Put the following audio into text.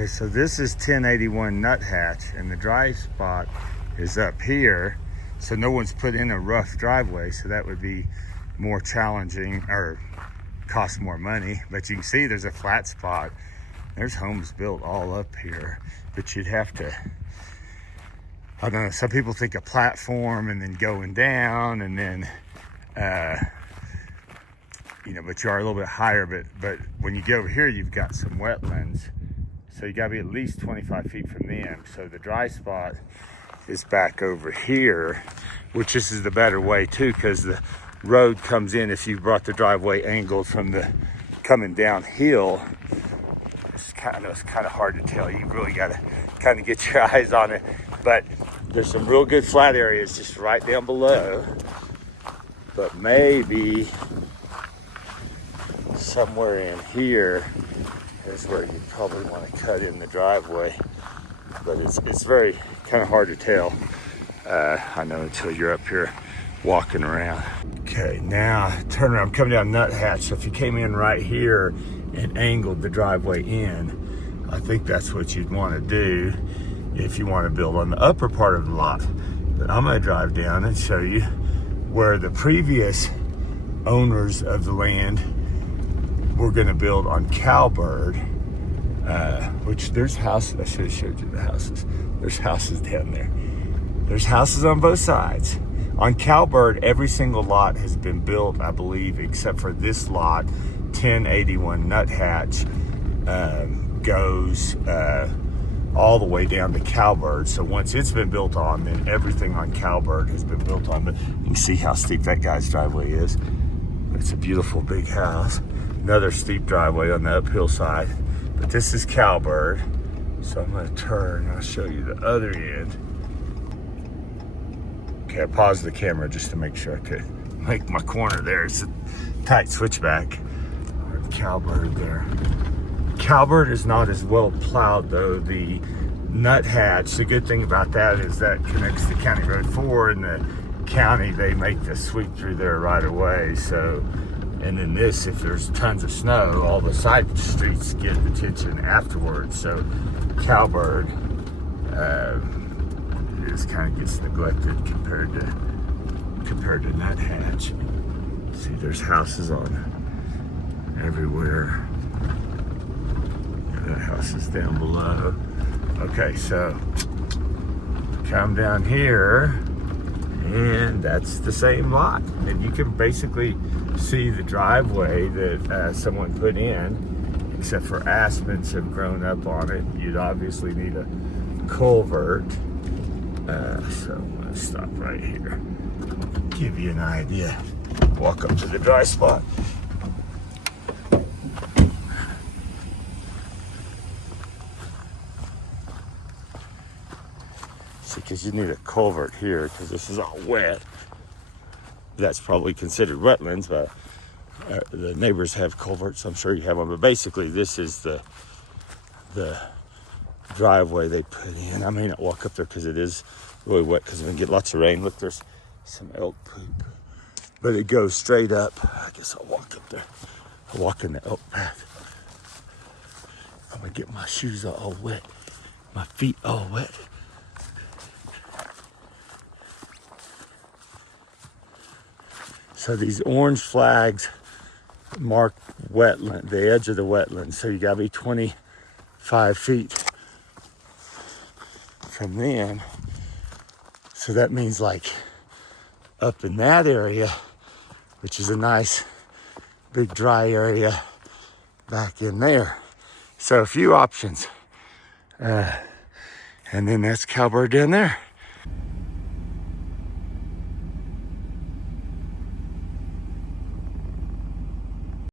Okay, so this is 1081 Nuthatch, and the dry spot is up here. So no one's put in a rough driveway, so that would be more challenging or cost more money. But you can see there's a flat spot. There's homes built all up here, but you'd have to, I don't know, some people think a platform and then going down and then, you know, but you are a little bit higher, but when you get over here, you've got some wetlands. So you gotta be at least 25 feet from them. So the dry spot is back over here, which this is the better way too, because the road comes in. If you brought the driveway angled from the coming downhill, it's kind of hard to tell. You really gotta kind of get your eyes on it. But there's some real good flat areas just right down below. But maybe somewhere in here is where you probably want to cut in the driveway. But it's very kind of hard to tell. I know until you're up here walking around. Okay, now turn around. I'm coming down Nuthatch. So if you came in right here and angled the driveway in, I think that's what you'd want to do if you want to build on the upper part of the lot. But I'm going to drive down and show you where the previous owners of the land were going to build on Cowbird, which there's houses. I should have showed you the houses. There's houses down there. There's houses on both sides. On Cowbird, every single lot has been built, I believe, except for this lot, 1081 Nuthatch, goes all the way down to Cowbird. So once it's been built on, then everything on Cowbird has been built on. But you can see how steep that guy's driveway is. It's a beautiful big house. Another steep driveway on the uphill side. But this is Cowbird. So I'm gonna turn, I'll show you the other end. Okay, I paused the camera just to make sure I could make my corner there. It's a tight switchback. Cowbird there. Cowbird is not as well plowed though. The Nuthatch, the good thing about that is that connects to County Road 4, and the county, they make the sweep through there right away. So, and then this, if there's tons of snow, all the side streets get attention afterwards. So Cowbird is kind of gets neglected compared to Nuthatch. See, there's houses on everywhere. That house is down below. Okay, so come down here, and that's the same lot. And you can basically see the driveway that someone put in, except for aspens have grown up on it. You'd obviously need a culvert. So I'm gonna stop right here, give you an idea. Walk up to the dry spot. See, because you need a culvert here because this is all wet. That's probably considered wetlands, but the neighbors have culverts. I'm sure you have one, but basically this is the driveway they put in. I may not walk up there because it is really wet because we're gonna get lots of rain. Look, there's some elk poop, but it goes straight up. I guess I'll walk up there. I'll walk in the elk path. I'm gonna get my shoes all wet, my feet all wet. So these orange flags mark wetland, the edge of the wetland. So you gotta be 25 feet from them. So that means like up in that area, which is a nice big dry area back in there. So a few options. And then that's Cowbird down there.